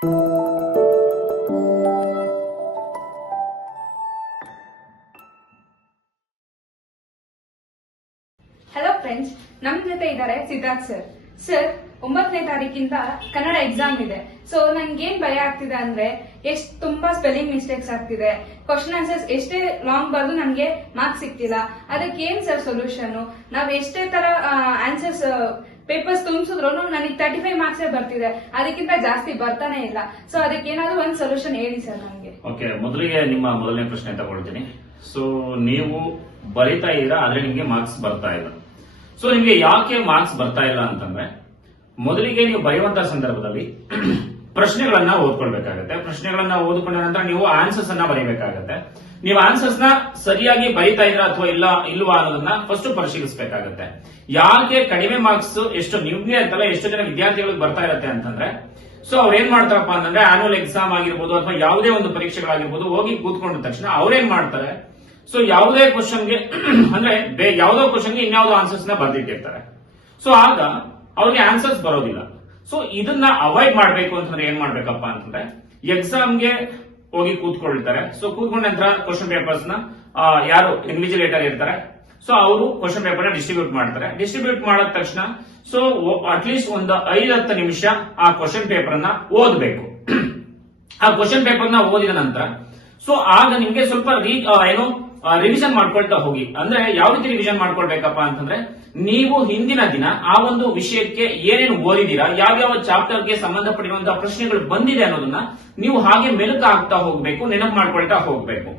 Hello friends, ನಮ್ ಜೊತೆ ಇದ್ದಾರೆ ಸಿದ್ಧಾರ್ಥ್ ಸರ್. ಸರ್, 9ನೇ ತಾರೀಕಿಂದ ಕನ್ನಡ ಎಕ್ಸಾಮ್ ಇದೆ. ಸೊ ನನ್ಗೇನ್ ಭಯ ಆಗ್ತಿದೆ ಅಂದ್ರೆ ತುಂಬಾ ಸ್ಪೆಲ್ಲಿಂಗ್ ಮಿಸ್ಟೇಕ್ಸ್ ಆಗ್ತಿದೆ. ಕ್ವಶನ್ ಆನ್ಸರ್ಸ್ ಎಷ್ಟೇ ಲಾಂಗ್ ಬರ್ದು ನನ್ಗೆ ಮಾರ್ಕ್ಸ್ ಸಿಗ್ತಿಲ್ಲ. ಅದಕ್ಕೆ ಏನ್ ಸರ್ ಸೊಲ್ಯೂಷನ್? ನಾವ್ ಎಷ್ಟೇ ತರ ಆನ್ಸರ್ಸ್ ಪೇಪರ್ಸ್ ತುಂಬಿಸಿದ್ರು ನನಗೆ 35 ಮಾರ್ಕ್ಸ್ ಬರ್ತಿದೆ, ಅದಕ್ಕಿಂತ ಜಾಸ್ತಿ ಬರ್ತಾನೆ ಇಲ್ಲ. ಸೊ ಅದಕ್ಕೆ ಏನಾದ್ರು ಒಂದ್ ಸೊಲ್ಯೂಷನ್ ಹೇಳಿ ಸರ್ ನಮ್ಗೆ. ಓಕೆ, ಮೊದಲಿಗೆ ನಿಮ್ಮ ಮೊದಲನೇ ಪ್ರಶ್ನೆ ತಗೊಳ್ತೀನಿ. ಸೊ ನೀವು ಬರೀತಾ ಇದ್ದೀರಾ, ಆದ್ರೆ ನಿಮ್ಗೆ ಮಾರ್ಕ್ಸ್ ಬರ್ತಾ ಇಲ್ಲ. ಸೊ ನಿಮ್ಗೆ ಯಾಕೆ ಮಾರ್ಕ್ಸ್ ಬರ್ತಾ ಇಲ್ಲ ಅಂತಂದ್ರೆ, ಮೊದಲಿಗೆ ನೀವು ಬರೆಯುವಂತಹ ಸಂದರ್ಭದಲ್ಲಿ ಪ್ರಶ್ನೆಗಳನ್ನ ಓದ್ಕೊಳ್ಬೇಕಾಗತ್ತೆ. ಪ್ರಶ್ನೆಗಳನ್ನ ಓದ್ಕೊಂಡ ನಂತರ ನೀವು ಆನ್ಸರ್ಸ್ ಅನ್ನ ಬರೀಬೇಕಾಗತ್ತೆ. ನೀವು ಆನ್ಸರ್ಸ್ ನ ಸರಿಯಾಗಿ ಬರೀತಾ ಇದ್ರ ಅಥವಾ ಇಲ್ವಾ ಅನ್ನೋದನ್ನ ಫಸ್ಟ್ ಪರಿಶೀಲಿಸಬೇಕಾಗತ್ತೆ. ಯಾಕೆ ಕಡಿಮೆ ಮಾರ್ಕ್ಸ್ ಎಷ್ಟು ನಿಮ್ಗೆ ಅಂತಲ್ಲ ಎಷ್ಟು ಜನ ವಿದ್ಯಾರ್ಥಿಗಳಿಗೆ ಬರ್ತಾ ಇರತ್ತೆ ಅಂತಂದ್ರೆ, ಸೊ ಅವ್ರು ಏನ್ ಮಾಡ್ತಾರಪ್ಪ ಅಂತಂದ್ರೆ ಆನ್ಯುವಲ್ ಎಕ್ಸಾಮ್ ಆಗಿರ್ಬೋದು ಅಥವಾ ಯಾವುದೇ ಒಂದು ಪರೀಕ್ಷೆಗಳಾಗಿರ್ಬೋದು, ಹೋಗಿ ಕೂತ್ಕೊಂಡ ತಕ್ಷಣ ಅವ್ರೇನ್ ಮಾಡ್ತಾರೆ, ಸೊ ಯಾವುದೇ ಕ್ವಶನ್ಗೆ ಅಂದ್ರೆ ಯಾವುದೋ ಕ್ವಶನ್ಗೆ ಇನ್ಯಾವುದೋ ಆನ್ಸರ್ಸ್ ನ ಬರ್ದಿಟ್ಟಿರ್ತಾರೆ. ಸೊ ಆಗ ಅವ್ರಿಗೆ ಆನ್ಸರ್ಸ್ ಬರೋದಿಲ್ಲ. ಸೊ ಇದನ್ನ ಅವಾಯ್ಡ್ ಮಾಡ್ಬೇಕು ಅಂತಂದ್ರೆ ಏನ್ ಮಾಡ್ಬೇಕಪ್ಪ ಅಂತಂದ್ರೆ, ಎಕ್ಸಾಮ್ಗೆ ಹೋಗಿ ಕೂತ್ಕೊಳ್ತಾರೆ. ಸೊ ಕೂತ್ಕೊಂಡ ನಂತರ ಕ್ವಶನ್ ಪೇಪರ್ಸ್ ನ ಯಾರು ಇನ್ವಿಜಿಲೇಟರ್ ಇರ್ತಾರೆ, ಸೊ ಅವರು ಕ್ವಶನ್ ಪೇಪರ್ ನ ಡಿಸ್ಟ್ರಿಬ್ಯೂಟ್ ಮಾಡ್ತಾರೆ. ಡಿಸ್ಟ್ರಿಬ್ಯೂಟ್ ಮಾಡಿದ ತಕ್ಷಣ ಸೊ ಅಟ್ಲೀಸ್ಟ್ ಒಂದು 5-10 ನಿಮಿಷ ಆ ಕ್ವಶನ್ ಪೇಪರ್ ನ ಓದಬೇಕು. ಆ ಕ್ವಶನ್ ಪೇಪರ್ ನ ಓದಿದ ನಂತರ ಸೊ ಆಗ ನಿಮ್ಗೆ ಸ್ವಲ್ಪ ರಿವಿಷನ್ ಮಾಡ್ಕೊಳ್ತಾ ಹೋಗಿ. ಅಂದ್ರೆ ಯಾವ ರೀತಿ ರಿವಿಷನ್ ಮಾಡ್ಕೊಳ್ಬೇಕಪ್ಪ ಅಂತಂದ್ರೆ, ನೀವು ಹಿಂದಿನ ದಿನ ಆ ಒಂದು ವಿಷಯಕ್ಕೆ ಏನೇನು ಓದಿದೀರಾ, ಯಾವ್ಯಾವ ಚಾಪ್ಟರ್ಗೆ ಸಂಬಂಧಪಟ್ಟಿರುವಂತಹ ಪ್ರಶ್ನೆಗಳು ಬಂದಿದೆ ಅನ್ನೋದನ್ನ ನೀವು ಹಾಗೆ ಮೆಲುಕು ಹಾಕ್ತಾ ಹೋಗ್ಬೇಕು, ನೆನಪು ಮಾಡ್ಕೊಳ್ತಾ ಹೋಗ್ಬೇಕು.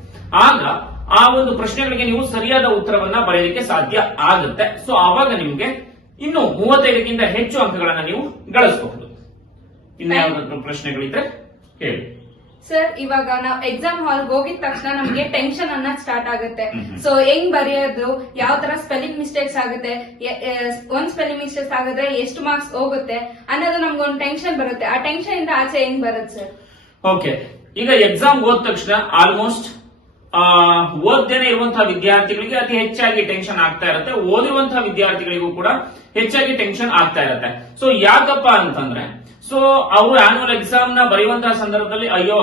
ಆಗ ಆ ಒಂದು ಪ್ರಶ್ನೆಗಳಿಗೆ ನೀವು ಸರಿಯಾದ ಉತ್ತರವನ್ನ ಬರೆಯಲಿಕ್ಕೆ ಸಾಧ್ಯ ಆಗುತ್ತೆ. ಸೊ ಆವಾಗ ನಿಮ್ಗೆ ಇನ್ನು 35ಕ್ಕಿಂತ ಹೆಚ್ಚು ಅಂಕಗಳನ್ನ ನೀವು ಗಳಿಸಬಹುದು. ಇನ್ಯಾವುದಾದ್ರು ಪ್ರಶ್ನೆಗಳಿದ್ರೆ ಹೇಳಿ ಸರ್. ಇವಾಗ ನಾವು ಎಕ್ಸಾಮ್ ಹಾಲ್ ಹೋಗಿದ ತಕ್ಷಣ ನಮ್ಗೆ ಟೆನ್ಷನ್ ಅನ್ನೋದು ಸ್ಟಾರ್ಟ್ ಆಗುತ್ತೆ. ಸೊ ಹೆಂಗ್ ಬರೆಯೋದು, ಯಾವ ತರ ಸ್ಪೆಲ್ಲಿಂಗ್ ಮಿಸ್ಟೇಕ್ಸ್ ಆಗುತ್ತೆ, ಒಂದ್ ಸ್ಪೆಲ್ಲಿಂಗ್ ಮಿಸ್ಟೇಕ್ಸ್ ಆಗಿದ್ರೆ ಎಷ್ಟು ಮಾರ್ಕ್ಸ್ ಹೋಗುತ್ತೆ ಅನ್ನೋದು ನಮ್ಗೊಂದು ಟೆನ್ಷನ್ ಬರುತ್ತೆ. ಆ ಟೆನ್ಷನ್ ಇಂದ ಆಚೆ ಹೆಂಗ್ ಬರುತ್ತೆ ಸರ್? ಓಕೆ, ಈಗ ಎಕ್ಸಾಮ್ ಹೋದ ತಕ್ಷಣ ಆಲ್ಮೋಸ್ಟ್ ಓದ್ದೇನೆ ಇರುವಂತಹ ವಿದ್ಯಾರ್ಥಿಗಳಿಗೆ ಅತಿ ಹೆಚ್ಚಾಗಿ ಟೆನ್ಷನ್ ಆಗ್ತಾ ಇರುತ್ತೆ. ಓದಿರುವಂತಹ ವಿದ್ಯಾರ್ಥಿಗಳಿಗೂ ಕೂಡ ಹೆಚ್ಚಾಗಿ ಟೆನ್ಷನ್ ಆಗ್ತಾ ಇರುತ್ತೆ. ಸೊ ಯಾಕಪ್ಪ ಅಂತಂದ್ರೆ, ಸೊ ಅವರು ಆನ್ಯುವಲ್ ಎಕ್ಸಾಮ್ ನ ಬರೆಯುವಂತಹ ಸಂದರ್ಭದಲ್ಲಿ ಅಯ್ಯೋ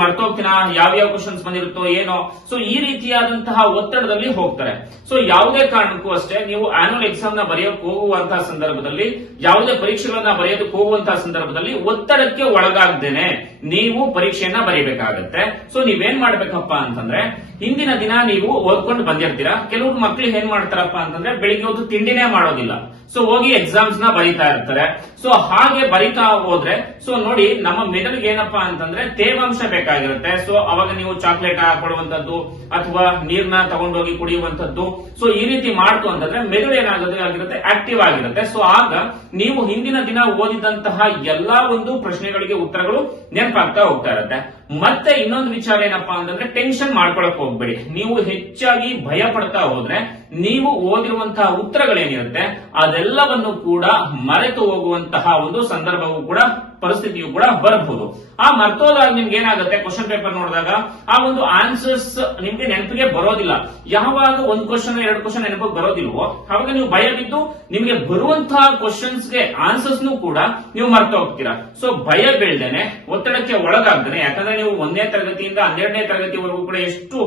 ಮರ್ತೋಗ್ತೀನ, ಯಾವ್ಯಾವ ಕ್ವಶನ್ಸ್ ಬಂದಿರುತ್ತೋ ಏನೋ, ಸೊ ಈ ರೀತಿಯಾದಂತಹ ಒತ್ತಡದಲ್ಲಿ ಹೋಗ್ತಾರೆ. ಸೊ ಯಾವುದೇ ಕಾರಣಕ್ಕೂ ಅಷ್ಟೇ ನೀವು ಆನ್ಯುವಲ್ ಎಕ್ಸಾಮ್ ನ ಬರೆಯೋಕೆ ಹೋಗುವಂತಹ ಸಂದರ್ಭದಲ್ಲಿ, ಯಾವುದೇ ಪರೀಕ್ಷೆಗಳನ್ನ ಬರೆಯೋದಕ್ಕೆ ಹೋಗುವಂತಹ ಸಂದರ್ಭದಲ್ಲಿ ಒತ್ತಡಕ್ಕೆ ಒಳಗಾಗ್ದೇನೆ ನೀವು ಪರೀಕ್ಷೆಯನ್ನ ಬರೀಬೇಕಾಗತ್ತೆ. ಸೊ ನೀವೇನ್ ಮಾಡ್ಬೇಕಪ್ಪ ಅಂತಂದ್ರೆ, ಹಿಂದಿನ ದಿನ ನೀವು ಓದ್ಕೊಂಡು ಬಂದಿರ್ತೀರಾ. ಕೆಲವರು ಮಕ್ಳಿಗೆ ಏನ್ ಮಾಡ್ತಾರಪ್ಪ ಅಂತಂದ್ರೆ, ಬೆಳಿಗ್ಗೆ ಹೊತ್ತು ತಿಂಡಿನೇ ಮಾಡೋದಿಲ್ಲ, ಸೊ ಹೋಗಿ ಎಕ್ಸಾಮ್ಸ್ ನ ಬರೀತಾ ಇರ್ತಾರೆ. ಸೊ ಹಾಗೆ ಬರೀತಾ ಹೋದ್ರೆ ಸೊ ನೋಡಿ, ನಮ್ಮ ಮೆದುಳಿಗೆ ಏನಪ್ಪಾ ಅಂತಂದ್ರೆ ತೇವಾಂಶ ಬೇಕಾಗಿರುತ್ತೆ. ಸೊ ಅವಾಗ ನೀವು ಚಾಕ್ಲೇಟ್ ಕೊಡುವಂತದ್ದು ಅಥವಾ ನೀರ್ನ ತಗೊಂಡೋಗಿ ಕುಡಿಯುವಂತದ್ದು, ಸೊ ಈ ರೀತಿ ಮಾಡ್ತು ಅಂತಂದ್ರೆ ಮೆದುಳು ಏನಾಗಿರುತ್ತೆ, ಆಕ್ಟಿವ್ ಆಗಿರುತ್ತೆ. ಸೊ ಆಗ ನೀವು ಹಿಂದಿನ ದಿನ ಓದಿದಂತಹ ಎಲ್ಲಾ ಒಂದು ಪ್ರಶ್ನೆಗಳಿಗೆ ಉತ್ತರಗಳು ನೆನಪಾಗ್ತಾ ಹೋಗ್ತಾ ಇರುತ್ತೆ. ಮತ್ತೆ ಇನ್ನೊಂದು ವಿಚಾರ ಏನಪ್ಪಾ ಅಂತಂದ್ರೆ, ಟೆನ್ಷನ್ ಮಾಡ್ಕೊಳಕ್ ಹೋಗ್ಬೇಡಿ. ನೀವು ಹೆಚ್ಚಾಗಿ ಭಯ ಪಡ್ತಾ ಹೋದ್ರೆ ನೀವು ಓದಿರುವಂತಹ ಉತ್ತರಗಳೇನಿರುತ್ತೆ ಅದೆಲ್ಲವನ್ನು ಕೂಡ ಮರೆತು ಹೋಗುವಂತಹ ಒಂದು ಸಂದರ್ಭವೂ ಕೂಡ, ಪರಿಸ್ಥಿತಿಯು ಕೂಡ ಬರಬಹುದು. ಆ ಮರ್ತೋದಾಗ ನಿಮ್ಗೆ ಏನಾಗುತ್ತೆ, ಕ್ವಶನ್ ಪೇಪರ್ ನೋಡಿದಾಗ ಆ ಒಂದು ಆನ್ಸರ್ಸ್ ನಿಮ್ಗೆ ನೆನಪಿಗೆ ಬರೋದಿಲ್ಲ. ಯಾವಾಗ ಒಂದ್ ಕ್ವಶನ್ 2 ಕ್ವಶನ್ ನೆನಪಿಗೆ ಬರೋದಿಲ್ವೋ ಅವಾಗ ನೀವು ಭಯ ಬಿದ್ದು ನಿಮ್ಗೆ ಬರುವಂತಹ ಕ್ವಶನ್ಸ್ ಗೆ ಆನ್ಸರ್ಸ್ ಕೂಡ ನೀವು ಮರ್ತು ಹೋಗ್ತೀರಾ. ಸೊ ಭಯ ಬೀಳ್ದೇನೆ, ಒತ್ತಡಕ್ಕೆ ಒಳಗಾಗ್ದೇನೆ, ಯಾಕಂದ್ರೆ ನೀವು 1ನೇ ತರಗತಿಯಿಂದ 12ನೇ ತರಗತಿವರೆಗೂ ಕೂಡ ಎಷ್ಟು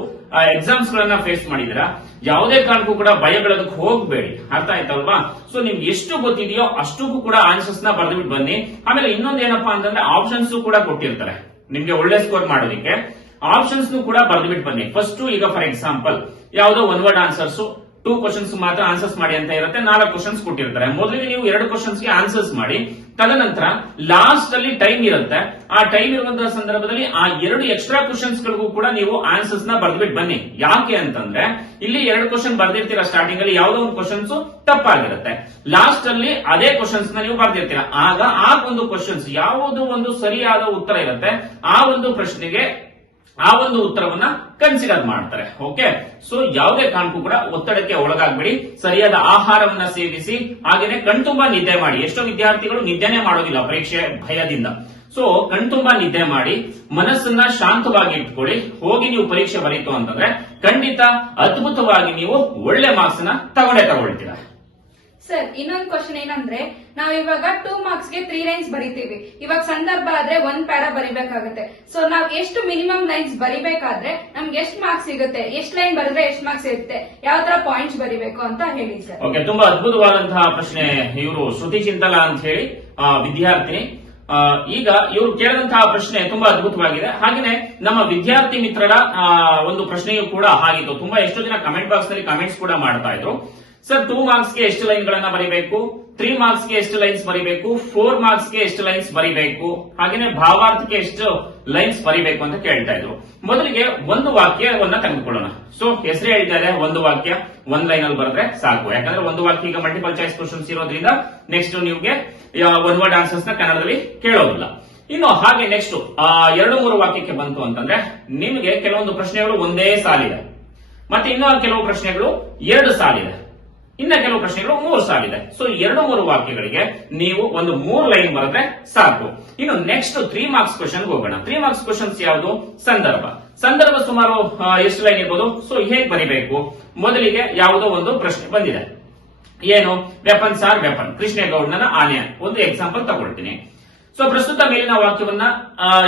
ಎಕ್ಸಾಮ್ಸ್ ಗಳನ್ನ ಫೇಸ್ ಮಾಡಿದಿರಾ, ಯಾವುದೇ ಕಾರಣಕ್ಕೂ ಕೂಡ ಭಯ ಬೀಳೋದಕ್ಕೆ ಹೋಗ್ಬೇಡಿ. ಅರ್ಥ ಆಯ್ತಲ್ವಾ? ಸೊ ನಿಮ್ಗೆ ಎಷ್ಟು ಗೊತ್ತಿದೆಯೋ ಅಷ್ಟಕ್ಕೂ ಕೂಡ ಆನ್ಸರ್ಸ್ ನ ಬರೆದ್ಬಿಟ್ಟು ಬನ್ನಿ. ಆಮೇಲೆ ಇನ್ನೊಂದು ಏನಪ್ಪಾ ಅಂತಂದ್ರೆ, ಆಪ್ಷನ್ಸ್ ಕೂಡ ಕೊಟ್ಟಿರ್ತಾರೆ ನಿಮ್ಗೆ ಒಳ್ಳೆ ಸ್ಕೋರ್ ಮಾಡೋದಕ್ಕೆ. ಆಪ್ಷನ್ಸ್ ಕೂಡ ಬರೆದ್ಬಿಟ್ಟು ಬನ್ನಿ. ಫಸ್ಟ್ ಈಗ ಫಾರ್ ಎಕ್ಸಾಂಪಲ್ ಯಾವುದೋ 1 ವರ್ಡ್ ಆನ್ಸರ್ಸ್ 2 ಕ್ವಶನ್ಸ್ ಮಾತ್ರ ಆನ್ಸರ್ಸ್ ಮಾಡಿ ಅಂತ ಇರುತ್ತೆ. 4 ಕ್ವಶನ್ಸ್ ಕೊಟ್ಟಿರ್ತಾರೆ. ಮೊದಲಿಗೆ ನೀವು 2 ಕ್ವಶನ್ಸ್ ಗೆ ಆನ್ಸರ್ಸ್ ಮಾಡಿ, ತದನಂತರ ಲಾಸ್ಟ್ ಅಲ್ಲಿ ಟೈಮ್ ಇರುತ್ತೆ. ಆ ಟೈಮ್ ಇರುವಂತಹ ಸಂದರ್ಭದಲ್ಲಿ ಆ 2 ಎಕ್ಸ್ಟ್ರಾ ಕ್ವಶನ್ಸ್ ಗಳಿಗೂ ಕೂಡ ನೀವು ಆನ್ಸರ್ಸ್ ನ ಬರ್ದ್ಬಿಟ್ಟು ಬನ್ನಿ. ಯಾಕೆ ಅಂತಂದ್ರೆ, ಇಲ್ಲಿ 2 ಕ್ವಶನ್ ಬರ್ದಿರ್ತೀರಾ, ಸ್ಟಾರ್ಟಿಂಗ್ ಅಲ್ಲಿ ಯಾವುದೋ ಒಂದು ಕ್ವಶನ್ಸ್ ತಪ್ಪಾಗಿರುತ್ತೆ, ಲಾಸ್ಟ್ ಅಲ್ಲಿ ಅದೇ ಕ್ವಶನ್ಸ್ ನ ನೀವು ಬರ್ದಿರ್ತೀರಾ. ಆಗ ಆ ಒಂದು ಕ್ವಶನ್ಸ್ ಯಾವುದೋ ಒಂದು ಸರಿಯಾದ ಉತ್ತರ ಇರುತ್ತೆ, ಆ ಒಂದು ಪ್ರಶ್ನೆಗೆ ಆ ಒಂದು ಉತ್ತರವನ್ನ ಕನ್ಸಿಡರ್ ಮಾಡ್ತಾರೆ. ಓಕೆ, ಸೊ ಯಾವುದೇ ಕಾರಣಕ್ಕೂ ಕೂಡ ಒತ್ತಡಕ್ಕೆ ಒಳಗಾಗ್ಬೇಡಿ. ಸರಿಯಾದ ಆಹಾರವನ್ನ ಸೇವಿಸಿ, ಹಾಗೇನೆ ಕಣ್ತುಂಬಾ ನಿದ್ದೆ ಮಾಡಿ. ಎಷ್ಟೋ ವಿದ್ಯಾರ್ಥಿಗಳು ನಿದ್ದೆನೆ ಮಾಡೋದಿಲ್ಲ ಪರೀಕ್ಷೆ ಭಯದಿಂದ. ಸೊ ಕಣ್ತುಂಬಾ ನಿದ್ದೆ ಮಾಡಿ, ಮನಸ್ಸನ್ನ ಶಾಂತವಾಗಿ ಇಟ್ಕೊಳ್ಳಿ. ಹೋಗಿ ನೀವು ಪರೀಕ್ಷೆ ಬರೀತು ಅಂತಂದ್ರೆ ಖಂಡಿತ ಅದ್ಭುತವಾಗಿ ನೀವು ಒಳ್ಳೆ ಮಾರ್ಕ್ಸ್ ನ ತಗೊಳ್ತೀರಾ. ಸರ್ ಇನ್ನೊಂದು ಕ್ವಶನ್ ಏನಂದ್ರೆ ನಾವ್ ಇವಾಗ 2 ಮಾರ್ಕ್ಸ್ ಗೆ 3 ಲೈನ್ಸ್ ಬರಿತೀವಿ. ಇವಾಗ ಸಂದರ್ಭ ಆದ್ರೆ 1 ಪ್ಯಾರಾ ಬರಿಬೇಕಾಗುತ್ತೆ. ಸೊ ನಾವ್ ಎಷ್ಟು ಮಿನಿಮಮ್ ಲೈನ್ಸ್ ಬರಿಬೇಕಾದ್ರೆ ನಮ್ಗೆ ಎಷ್ಟು ಮಾರ್ಕ್ಸ್ ಸಿಗುತ್ತೆ, ಎಷ್ಟು ಲೈನ್ ಬರೆದ್ರೆ ಎಷ್ಟು ಮಾರ್ಕ್ಸ್ ಇರುತ್ತೆ, ಯಾವ ತರ ಪಾಯಿಂಟ್ಸ್ ಬರಿಬೇಕು ಅಂತ ಹೇಳಿ ಸರ್. ಓಕೆ, ತುಂಬಾ ಅದ್ಭುತವಾದಂತಹ ಪ್ರಶ್ನೆ. ಇವರು ಶ್ರುತಿ ಚಿಂತಲ ಅಂತ ಹೇಳಿ ವಿದ್ಯಾರ್ಥಿನಿ. ಈಗ ಇವರು ಕೇಳಿದಂತಹ ಪ್ರಶ್ನೆ ತುಂಬಾ ಅದ್ಭುತವಾಗಿದೆ. ಹಾಗೆಯೇ ನಮ್ಮ ವಿದ್ಯಾರ್ಥಿ ಮಿತ್ರರ ಒಂದು ಪ್ರಶ್ನೆಯೂ ಕೂಡ ಆಗಿತ್ತು. ತುಂಬಾ ಎಷ್ಟೋ ಜನ ಕಮೆಂಟ್ ಬಾಕ್ಸ್ ನಲ್ಲಿ ಕಮೆಂಟ್ಸ್ ಕೂಡ ಮಾಡ್ತಾ ಇದ್ರು. ಸರ್ 2 ಮಾರ್ಕ್ಸ್ ಗೆ ಎಷ್ಟು ಲೈನ್ ಗಳನ್ನ ಬರೀಬೇಕು, 3 ಮಾರ್ಕ್ಸ್ ಗೆ ಎಷ್ಟು ಲೈನ್ಸ್ ಬರೀಬೇಕು, 4 ಮಾರ್ಕ್ಸ್ ಗೆ ಎಷ್ಟು ಲೈನ್ಸ್ ಬರೀಬೇಕು, ಹಾಗೇನೆ ಭಾವಾರ್ಥಕ್ಕೆ ಎಷ್ಟು ಲೈನ್ಸ್ ಬರೀಬೇಕು ಅಂತ ಕೇಳ್ತಾ ಇದ್ರು. ಮೊದಲಿಗೆ ಒಂದು ವಾಕ್ಯವನ್ನ ತೆಗೆದುಕೊಳ್ಳೋಣ. ಸೊ ಹೆಸರು ಹೇಳ್ತಾ ಇದೆ, ಒಂದು ವಾಕ್ಯ 1 ಲೈನ್ ಅಲ್ಲಿ ಬರೆದ್ರೆ ಸಾಕು. ಯಾಕಂದ್ರೆ ಒಂದು ವಾಕ್ಯ ಈಗ ಮಲ್ಟಿಪಲ್ ಚಾಯ್ಸ್ ಕ್ವಶನ್ಸ್ ಇರೋದ್ರಿಂದ ನೆಕ್ಸ್ಟ್ ನಿಮ್ಗೆ 1 ವರ್ಡ್ ಆನ್ಸರ್ಸ್ ನ ಕನ್ನಡದಲ್ಲಿ ಕೇಳೋದಿಲ್ಲ. ಇನ್ನು ಹಾಗೆ ನೆಕ್ಸ್ಟ್ 2-3 ವಾಕ್ಯಕ್ಕೆ ಬಂತು ಅಂತಂದ್ರೆ ನಿಮಗೆ ಕೆಲವೊಂದು ಪ್ರಶ್ನೆಗಳು ಒಂದೇ ಸಾಲಿದೆ, ಮತ್ತೆ ಇನ್ನು ಕೆಲವು ಪ್ರಶ್ನೆಗಳು 2 ಸಾಲಿದೆ, ಇನ್ನ ಕೆಲವು ಪ್ರಶ್ನೆಗಳು 3 ಸಾಲಿದೆ. ಸೊ 2-3 ವಾಕ್ಯಗಳಿಗೆ ನೀವು ಒಂದು 3 ಲೈನ್ ಬರೆದ್ರೆ ಸಾಕು. ಇನ್ನು ನೆಕ್ಸ್ಟ್ 3 ಮಾರ್ಕ್ಸ್ ಕ್ವಶನ್ ಹೋಗೋಣ. 3 ಮಾರ್ಕ್ಸ್ ಕ್ವಶನ್ಸ್ ಯಾವುದು? ಸಂದರ್ಭ ಸುಮಾರು ಎಷ್ಟು ಲೈನ್ ಇರ್ಬೋದು? ಸೊ ಹೇಗೆ ಬರಿಬೇಕು? ಮೊದಲಿಗೆ ಯಾವುದೋ ಒಂದು ಪ್ರಶ್ನೆ ಬಂದಿದೆ, ಏನು ವೆಪನ್ಸ್ ಆರ್ ವೆಪನ್, ಕೃಷ್ಣೇಗೌಡನ ಆನೆ. ಒಂದು ಎಕ್ಸಾಂಪಲ್ ತಗೊಳ್ತೀನಿ. ಸೊ ಪ್ರಸ್ತುತ ಮೇಲಿನ ವಾಕ್ಯವನ್ನ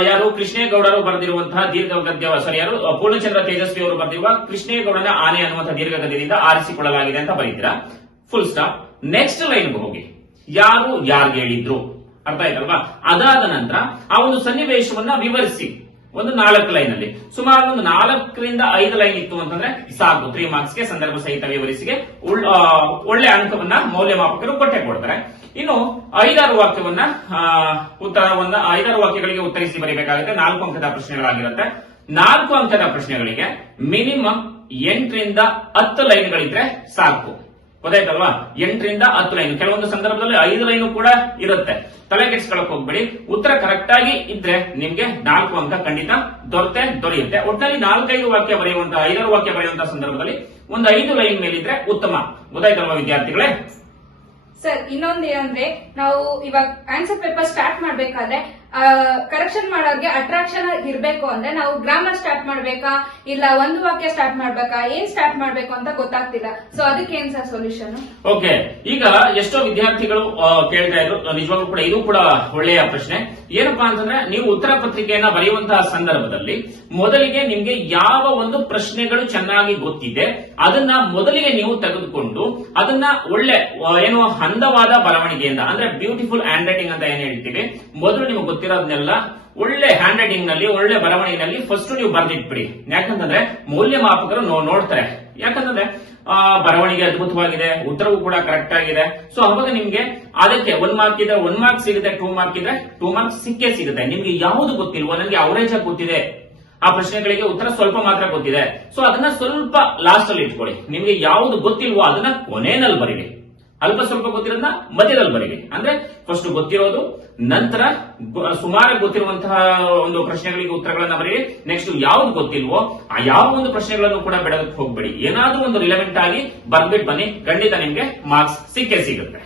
ಯಾರು ಕೃಷ್ಣೇಗೌಡರು ಬರೆದಿರುವಂತಹ ದೀರ್ಘ ಗದ್ಯ, ಯಾರು ಪೂರ್ಣಚಂದ್ರ ತೇಜಸ್ವಿ ಅವರು ಬರೆದಿರುವ ಕೃಷ್ಣೇಗೌಡನ ಆನೆ ಅನ್ನುವಂತಹ ದೀರ್ಘ ಗದ್ಯದಿಂದ ಆರಿಸಿಕೊಳ್ಳಲಾಗಿದೆ ಅಂತ ಬರೀತೀರಾ. Full stop. ನೆಕ್ಸ್ಟ್ ಲೈನ್ಗೆ ಹೋಗಿ, ಯಾರು ಯಾರಿಗೆ ಹೇಳಿದ್ರು, ಅರ್ಥ ಆಯ್ತಲ್ವಾ? ಅದಾದ ನಂತರ ಆ ಒಂದು ಸನ್ನಿವೇಶವನ್ನ ವಿವರಿಸಿ ಒಂದು 4 ಲೈನ್ ಅಲ್ಲಿ, ಸುಮಾರು ಒಂದು 4ರಿಂದ 5 ಲೈನ್ ಇತ್ತು ಅಂತಂದ್ರೆ ಸಾಕು. 3 ಮಾರ್ಕ್ಸ್ ಗೆ ಸಂದರ್ಭ ಸಹಿತ ವಿವರಿಸಿಗೆ ಒಳ್ಳೆ ಅಂಕವನ್ನ ಮೌಲ್ಯಮಾಪಕರು ಕೊಟ್ಟೆ ಕೊಡ್ತಾರೆ. ಇನ್ನು 5-6 ವಾಕ್ಯವನ್ನ ಉತ್ತರವನ್ನ 5-6 ವಾಕ್ಯಗಳಿಗೆ ಉತ್ತರಿಸಿ ಬರೀಬೇಕಾಗುತ್ತೆ. 4 ಅಂಕದ ಪ್ರಶ್ನೆಗಳಾಗಿರುತ್ತೆ. 4 ಅಂಕದ ಪ್ರಶ್ನೆಗಳಿಗೆ ಮಿನಿಮಮ್ 8ರಿಂದ 10 ಲೈನ್ಗಳಿದ್ರೆ ಸಾಕು. ಗೊತ್ತಾಯ್ತಲ್ವಾ? 8ರಿಂದ 10 ಲೈನ್. ಕೆಲವೊಂದು ಸಂದರ್ಭದಲ್ಲಿ 5 ಲೈನ್ ಕೂಡ ಇರುತ್ತೆ. ತಲೆ ಕೆಡಿಸ್ಕೊಳ್ಳಕ್ ಹೋಗ್ಬೇಡಿ. ಉತ್ತರ ಕರೆಕ್ಟ್ ಆಗಿ ಇದ್ರೆ ನಿಮ್ಗೆ 4 ಅಂಕ ಖಂಡಿತ ದೊರೆಯುತ್ತೆ. ಒಟ್ಟಿನಲ್ಲಿ 4-5 ವಾಕ್ಯ ಬರೆಯುವಂತಹ 5-6 ವಾಕ್ಯ ಬರೆಯುವಂತಹ ಸಂದರ್ಭದಲ್ಲಿ ಒಂದು 5 ಲೈನ್ ಮೇಲಿದ್ರೆ ಉತ್ತಮ. ಗೊತ್ತಾಯ್ತಲ್ವಾ ವಿದ್ಯಾರ್ಥಿಗಳೇ? ಸರ್ ಇನ್ನೊಂದು ಏನಂದ್ರೆ ನಾವು ಇವಾಗ ಆನ್ಸರ್ ಪೇಪರ್ ಸ್ಟಾರ್ಟ್ ಮಾಡ್ಬೇಕಾದ್ರೆ ಕರೆಕ್ಷನ್ ಮಾಡೋರ್ಗೆ ಅಟ್ರಾಕ್ಷನ್ ಇರ್ಬೇಕು ಅಂದ್ರೆ ನಾವು ಗ್ರಾಮರ್ ಸ್ಟಾರ್ಟ್ ಮಾಡ್ಬೇಕಾ ಇಲ್ಲ ಒಂದು ವಾಕ್ಯ ಸ್ಟಾರ್ಟ್ ಮಾಡ್ಬೇಕಾ, ಏನ್ ಸ್ಟಾರ್ಟ್ ಮಾಡ್ಬೇಕು ಅಂತ ಗೊತ್ತಾಗ್ತಿಲ್ಲ. ಸೊ ಅದಕ್ಕೆ ಏನ್ ಸರ್ ಸೊಲ್ಯೂಷನ್? ಓಕೆ, ಈಗ ಎಷ್ಟೋ ವಿದ್ಯಾರ್ಥಿಗಳು ಕೇಳ್ತಾ ಇದ್ರು, ನಿಜವಾಗ್ಲೂ ಕೂಡ ಇದು ಕೂಡ ಒಳ್ಳೆಯ ಪ್ರಶ್ನೆ. ಏನಪ್ಪಾ ಅಂತಂದ್ರೆ ನೀವು ಉತ್ತರ ಪತ್ರಿಕೆಯನ್ನ ಬರೆಯುವಂತಹ ಸಂದರ್ಭದಲ್ಲಿ ಮೊದಲಿಗೆ ನಿಮ್ಗೆ ಯಾವ ಒಂದು ಪ್ರಶ್ನೆಗಳು ಚೆನ್ನಾಗಿ ಗೊತ್ತಿದೆ ಅದನ್ನ ಮೊದಲಿಗೆ ನೀವು ತೆಗೆದುಕೊಂಡು ಅದನ್ನ ಒಳ್ಳೆ ಏನು ಅಂದವಾದ ಬರವಣಿಗೆಯಿಂದ, ಅಂದ್ರೆ ಬ್ಯೂಟಿಫುಲ್ ಹ್ಯಾಂಡ್ ರೈಟಿಂಗ್ ಅಂತ ಏನ್ ಹೇಳ್ತೀವಿ, ಮೊದಲು ನಿಮ್ಗೆ ಗೊತ್ತಿರೋದನ್ನೆಲ್ಲ ಒಳ್ಳೆ ಹ್ಯಾಂಡ್ ರೈಟಿಂಗ್ ನಲ್ಲಿ ಒಳ್ಳೆ ಬರವಣಿಗೆನಲ್ಲಿ ಫಸ್ಟ್ ನೀವು ಬರ್ದಿಟ್ಬಿಡಿ. ಯಾಕಂತಂದ್ರೆ ಮೌಲ್ಯಮಾಪಕರು ನೋಡ್ತಾರೆ. ಯಾಕಂತಂದ್ರೆ ಬರವಣಿಗೆ ಅದ್ಭುತವಾಗಿದೆ, ಉತ್ತರವೂ ಕೂಡ ಕರೆಕ್ಟ್ ಆಗಿದೆ. ಸೊ ಅವಾಗ ನಿಮ್ಗೆ ಅದಕ್ಕೆ 1 ಮಾರ್ಕ್ ಇದ್ರೆ 1 ಮಾರ್ಕ್ ಸಿಗುತ್ತೆ, 2 ಮಾರ್ಕ್ ಇದ್ರೆ 2 ಮಾರ್ಕ್ಸ್ ಸಿಕ್ಕೇ ಸಿಗುತ್ತೆ. ನಿಮ್ಗೆ ಯಾವುದು ಗೊತ್ತಿಲ್ವೋ, ನನಗೆ ಅವರೇಜ್ ಆಗಿ ಗೊತ್ತಿದೆ, ಆ ಪ್ರಶ್ನೆಗಳಿಗೆ ಉತ್ತರ ಸ್ವಲ್ಪ ಮಾತ್ರ ಗೊತ್ತಿದೆ, ಸೊ ಅದನ್ನ ಸ್ವಲ್ಪ ಲಾಸ್ಟ್ ಅಲ್ಲಿ ಇಟ್ಕೊಳ್ಳಿ. ನಿಮ್ಗೆ ಯಾವುದು ಗೊತ್ತಿಲ್ವೋ ಅದನ್ನ ಕೊನೆಯಲ್ಲಿ ಬರೀರಿ. ಅಲ್ಪ ಸ್ವಲ್ಪ ಗೊತ್ತಿರೋದನ್ನ ಮಧ್ಯದಲ್ಲಿ ಬರೀರಿ. ಅಂದ್ರೆ ಫಸ್ಟ್ ಗೊತ್ತಿರೋದು, ನಂತರ ಸುಮಾರು ಗೊತ್ತಿರುವಂತಹ ಒಂದು ಪ್ರಶ್ನೆಗಳಿಗೆ ಉತ್ತರಗಳನ್ನ ಬರೀರಿ. ನೆಕ್ಸ್ಟ್ ಯಾವ್ದು ಗೊತ್ತಿಲ್ವೋ ಆ ಯಾವ ಒಂದು ಪ್ರಶ್ನೆಗಳನ್ನು ಕೂಡ ಬಿಡೋದಕ್ಕೆ ಹೋಗ್ಬೇಡಿ. ಏನಾದ್ರೂ ಒಂದು ರಿಲೆವೆಂಟ್ ಆಗಿ ಬರ್ಬಿಟ್ಟು ಬನ್ನಿ, ಖಂಡಿತ ನಿಮ್ಗೆ ಮಾರ್ಕ್ಸ್ ಸಿಕ್ಕೇ ಸಿಗುತ್ತೆ.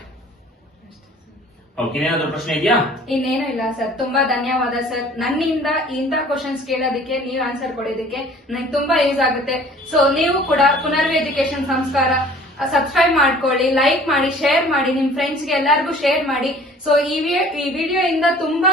ಓಕೆ, ಏನಾದ್ರೂ ಪ್ರಶ್ನೆ ಇದೆಯಾ? ಇನ್ನೇನು ಇಲ್ಲ ಸರ್. ತುಂಬಾ ಧನ್ಯವಾದ ಸರ್. ನನ್ನಿಂದ ಇಂಥ ಕ್ವಶನ್ಸ್ ಕೇಳೋದಕ್ಕೆ, ನೀವು ಆನ್ಸರ್ ಕೊಡೋದಕ್ಕೆ ನಂಗೆ ತುಂಬಾ ಯೂಸ್ ಆಗುತ್ತೆ. ಸೊ ನೀವು ಕೂಡ ಪುನರ್ವಿ ಎಜುಕೇಶನ್ ಸಂಸ್ಕಾರ ಸಬ್ಸ್ಕ್ರೈಬ್ ಮಾಡ್ಕೊಳ್ಳಿ, ಲೈಕ್ ಮಾಡಿ, ಶೇರ್ ಮಾಡಿ, ನಿಮ್ ಫ್ರೆಂಡ್ಸ್ ಗೆ ಎಲ್ಲರಿಗೂ ಶೇರ್ ಮಾಡಿ. ಸೊ ಈ ವಿಡಿಯೋ ಇಂದ ತುಂಬಾ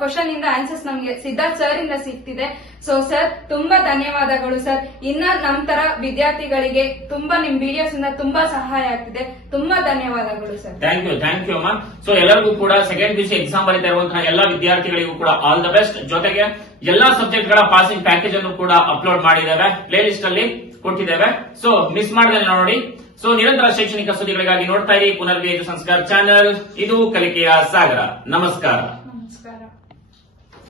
ಕ್ವಶನ್ ಇಂದ ಆನ್ಸರ್ಸ್ ನಮ್ಗೆ ಸಿದ್ಧಾರ್ಥ್ ಸರ್ ಇಂದ ಸಿಗ್ತಿದೆ. ಸೊ ಸರ್ ತುಂಬಾ ಧನ್ಯವಾದಗಳು ಸರ್. ಇನ್ನ ನಮ್ ತರ ವಿದ್ಯಾರ್ಥಿಗಳಿಗೆ ತುಂಬಾ ನಿಮ್ ವಿಡಿಯೋಸ್ ಇಂದ ತುಂಬಾ ಸಹಾಯ ಆಗ್ತಿದೆ. ತುಂಬಾ ಧನ್ಯವಾದಗಳು ಸರ್. ಥ್ಯಾಂಕ್ ಯು ಅಮ್ಮ. ಸೊ ಎಲ್ಲರಿಗೂ ಕೂಡ ಸೆಕೆಂಡ್ PUC ಎಕ್ಸಾಮ್ ಬರೀತಾ ಇರುವಂತಹ ಎಲ್ಲಾ ವಿದ್ಯಾರ್ಥಿಗಳಿಗೂ ಕೂಡ ಆಲ್ ದ ಬೆಸ್ಟ್. ಜೊತೆಗೆ ಎಲ್ಲಾ ಸಬ್ಜೆಕ್ಟ್ ಗಳ ಪಾಸಿಂಗ್ ಪ್ಯಾಕೇಜ್ ಅನ್ನು ಕೂಡ ಅಪ್ಲೋಡ್ ಮಾಡಿದ್ದೇವೆ, ಪ್ಲೇ ಲಿಸ್ಟ್ ಅಲ್ಲಿ ಕೊಟ್ಟಿದ್ದೇವೆ. ಸೊ ಮಿಸ್ ಮಾಡದೆ ನೋಡಿ. ಸೊ ನಿರಂತರ ಶೈಕ್ಷಣಿಕ ಸುದ್ದಿಗಳಿಗಾಗಿ ನೋಡ್ತಾ ಇರಿ ಪುನರ್ವಿ ಸಂಸ್ಕಾರ ಚಾನೆಲ್. ಇದು ಕಲಿಕೆಯ ಸಾಗರ. ನಮಸ್ಕಾರ.